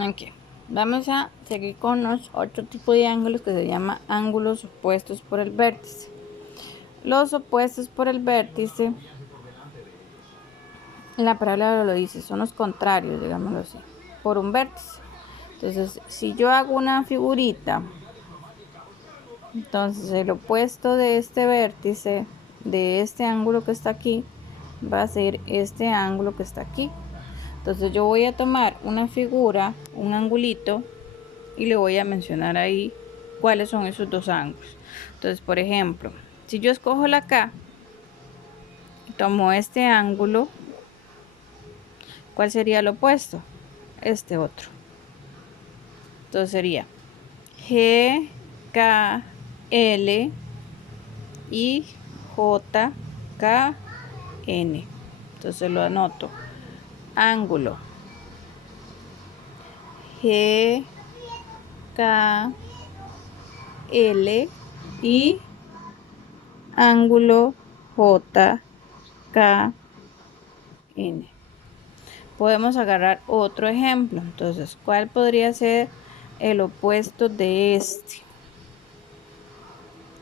Ok, vamos a seguir con los otro tipo de ángulos que se llama ángulos opuestos por el vértice. Los opuestos por el vértice, la palabra lo dice, son los contrarios, digámoslo así, por un vértice. Entonces, si yo hago una figurita, entonces el opuesto de este vértice, de este ángulo que está aquí, va a ser este ángulo que está aquí. Entonces yo voy a tomar una figura, un angulito, y le voy a mencionar ahí cuáles son esos dos ángulos. Entonces, por ejemplo, si yo escojo la K y tomo este ángulo, ¿cuál sería el opuesto? Este otro. Entonces sería G, K, L y J, K, N. Entonces lo anoto. Ángulo G, K, L y ángulo J, K, N. Podemos agarrar otro ejemplo. Entonces, ¿cuál podría ser el opuesto de este?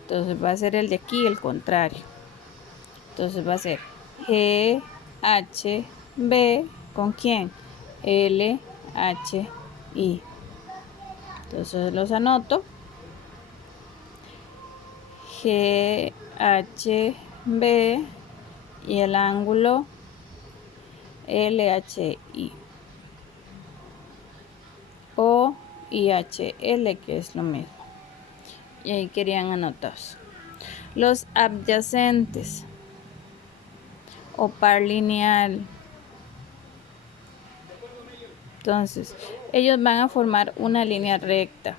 Entonces va a ser el de aquí, el contrario. Entonces va a ser G, H, B, ¿con quién? L, H, I. Entonces los anoto. G, H, B y el ángulo L, H, I. O y H, L, que es lo mismo. Y ahí querían anotar. Los adyacentes o par lineal. Entonces, ellos van a formar una línea recta.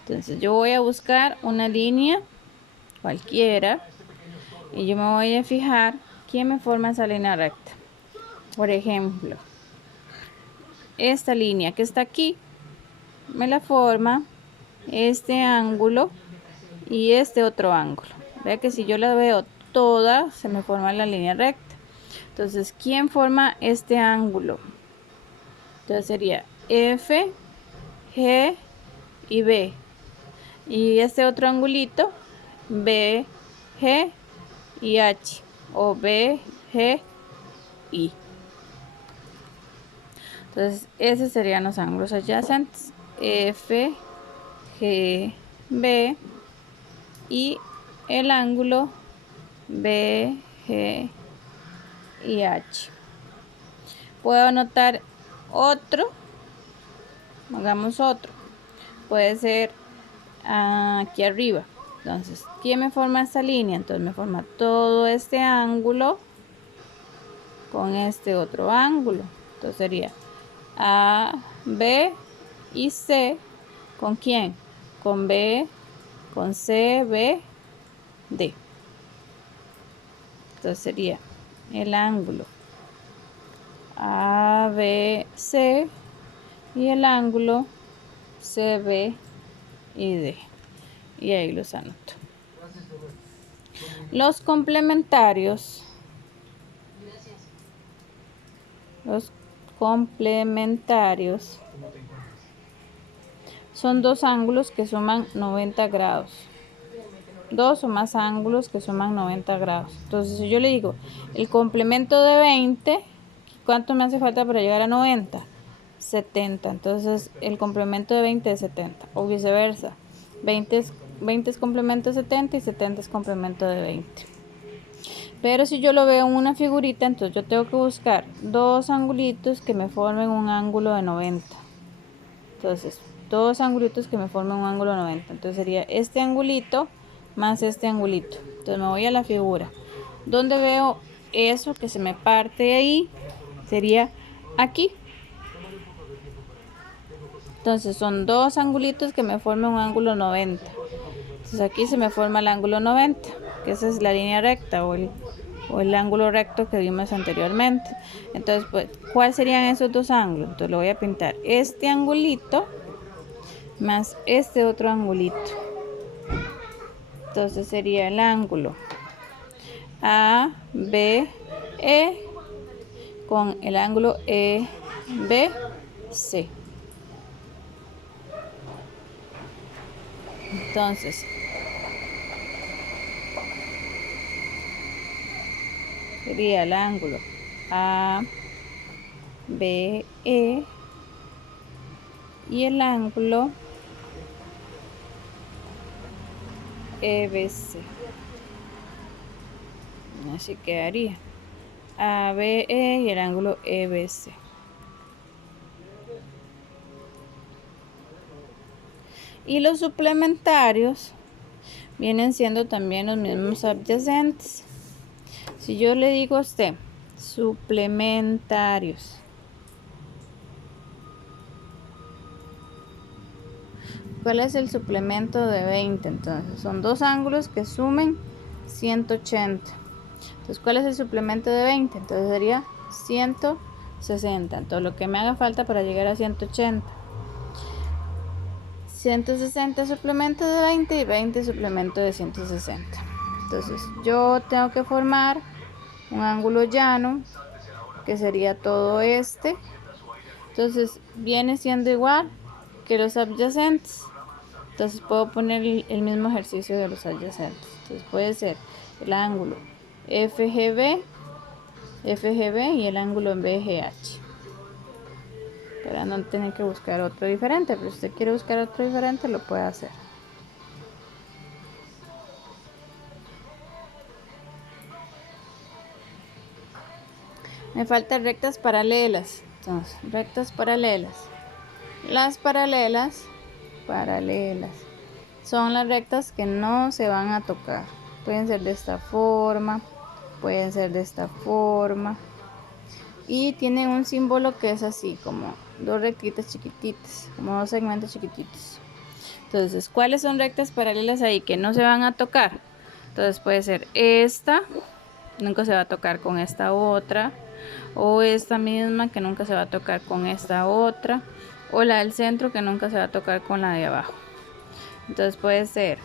Entonces, yo voy a buscar una línea cualquiera y yo me voy a fijar quién me forma esa línea recta. Por ejemplo, esta línea que está aquí me la forma este ángulo y este otro ángulo. Vea que si yo la veo toda, se me forma la línea recta. Entonces, ¿quién forma este ángulo? Entonces sería F, G y B. Y este otro angulito, B, G y H. O B, G, I. Entonces, esos serían los ángulos adyacentes. F, G, B y el ángulo B, G y H. Puedo anotar otro. Hagamos otro. Puede ser aquí arriba. Entonces, ¿quién me forma esta línea? Entonces me forma todo este ángulo con este otro ángulo. Entonces sería A, B y C. ¿Con quién? Con B, con C, B, D. Entonces sería el ángulo A, B, C y el ángulo C, B y D. Y ahí los anoto. Los complementarios. Los complementarios son dos ángulos que suman 90 grados. Dos o más ángulos que suman 90 grados. Entonces, si yo le digo el complemento de 20, ¿cuánto me hace falta para llegar a 90? 70. Entonces, el complemento de 20 es 70. O viceversa. 20 es complemento de 70 y 70 es complemento de 20. Pero si yo lo veo en una figurita, entonces yo tengo que buscar dos angulitos que me formen un ángulo de 90. Entonces, dos angulitos que me formen un ángulo de 90. Entonces sería este angulito más este angulito. Entonces me voy a la figura. Donde veo eso que se me parte de ahí, sería aquí. Entonces son dos angulitos que me forman un ángulo 90. Entonces aquí se me forma el ángulo 90, que esa es la línea recta o el ángulo recto que vimos anteriormente. Entonces, pues, ¿cuáles serían esos dos ángulos? Entonces lo voy a pintar este angulito más este otro angulito. Entonces sería el ángulo A, B, E con el ángulo E, B, C. Entonces, sería el ángulo ABE y el ángulo EBC. Así quedaría ABE y el ángulo EBC. Y los suplementarios vienen siendo también los mismos adyacentes. Si yo le digo a usted suplementarios, ¿cuál es el suplemento de 20? Entonces son dos ángulos que sumen 180. Entonces, ¿cuál es el suplemento de 20? Entonces sería 160. Entonces lo que me haga falta para llegar a 180. 160 suplemento de 20 y 20 suplemento de 160. Entonces yo tengo que formar un ángulo llano que sería todo este. Entonces viene siendo igual que los adyacentes. Entonces puedo poner el mismo ejercicio de los adyacentes. Entonces puede ser el ángulo FGB y el ángulo BGH. Para no tener que buscar otro diferente, pero si usted quiere buscar otro diferente lo puede hacer. Me faltan rectas paralelas. Entonces, rectas paralelas. Las paralelas son las rectas que no se van a tocar. Pueden ser de esta forma, pueden ser de esta forma. Y tienen un símbolo que es así, como dos rectitas chiquititas, como dos segmentos chiquititos. Entonces, ¿cuáles son rectas paralelas ahí que no se van a tocar? Entonces puede ser esta, nunca se va a tocar con esta otra, o esta misma que nunca se va a tocar con esta otra, o la del centro que nunca se va a tocar con la de abajo. Entonces puede ser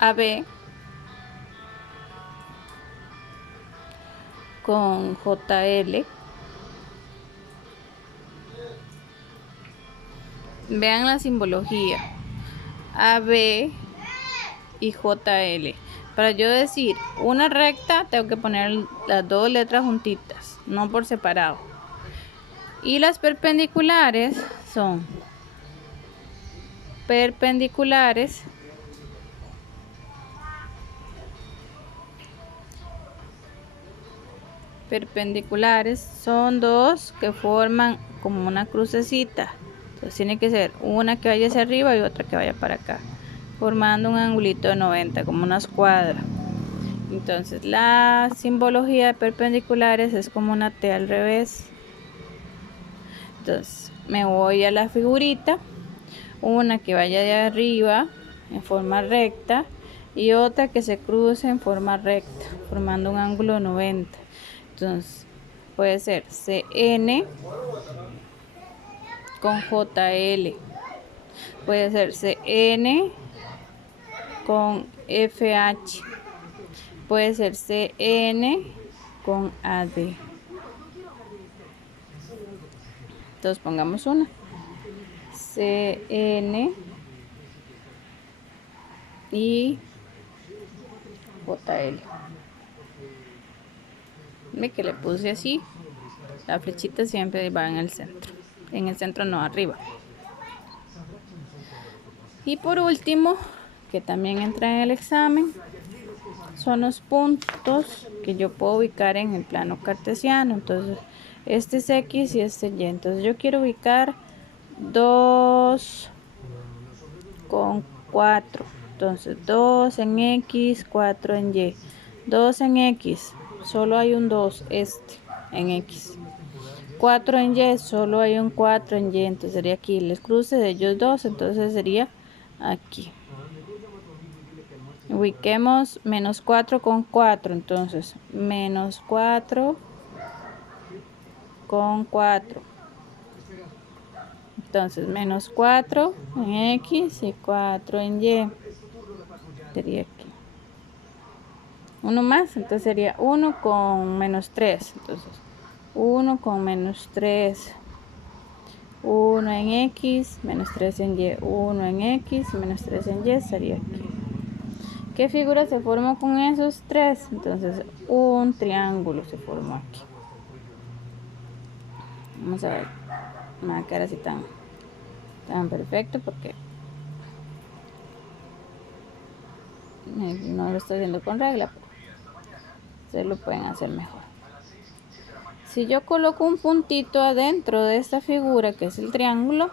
AB con JL. Vean la simbología AB y JL. Para yo decir una recta tengo que poner las dos letras juntitas, no por separado. Y las perpendiculares son perpendiculares son dos que forman como una crucecita. Entonces tiene que ser una que vaya hacia arriba y otra que vaya para acá, formando un angulito de 90 como una escuadra. Entonces la simbología de perpendiculares es como una T al revés. Entonces me voy a la figurita, una que vaya de arriba en forma recta y otra que se cruce en forma recta, formando un ángulo 90. Entonces puede ser CN con JL, puede ser CN con FH, puede ser CN con AD. Entonces pongamos una CN y JL. Ve que le puse así, la flechita siempre va en el centro no arriba. Y por último, que también entra en el examen, son los puntos que yo puedo ubicar en el plano cartesiano. Entonces este es X y este es Y. Entonces yo quiero ubicar 2 con 4. Entonces 2 en X, 4 en Y. 2 en X, solo hay un 2 en X. 4 en Y, solo hay un 4 en Y. Entonces sería aquí el cruce de ellos dos. Entonces sería aquí. Ubiquemos menos 4 con 4. Entonces menos 4 con 4. Entonces menos 4 en X y 4 en Y. Sería aquí. Uno más, entonces sería 1 con menos 3. Entonces 1 con menos 3. 1 en X menos 3 en Y. 1 en X menos 3 en Y sería aquí. ¿Qué figura se formó con esos 3? Entonces, un triángulo se formó aquí. Vamos a ver. No va a quedar así tan perfecto porque no lo estoy haciendo con regla, pero ustedes lo pueden hacer mejor. Si yo coloco un puntito adentro de esta figura que es el triángulo,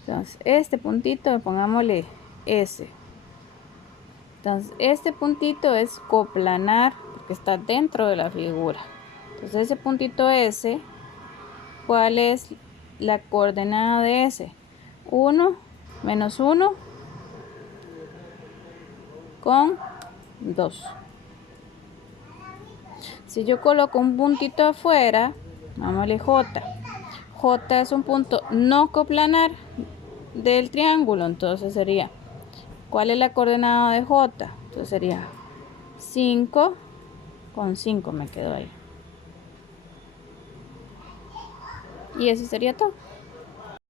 entonces este puntito pongámosle S. Entonces este puntito es coplanar porque está dentro de la figura. Entonces ese puntito S, ¿cuál es la coordenada de S? 1 menos 1 con 2. Si yo coloco un puntito afuera, llamémosle J. J es un punto no coplanar del triángulo, entonces sería, ¿cuál es la coordenada de J? Entonces sería 5 con 5 me quedo ahí. Y eso sería todo.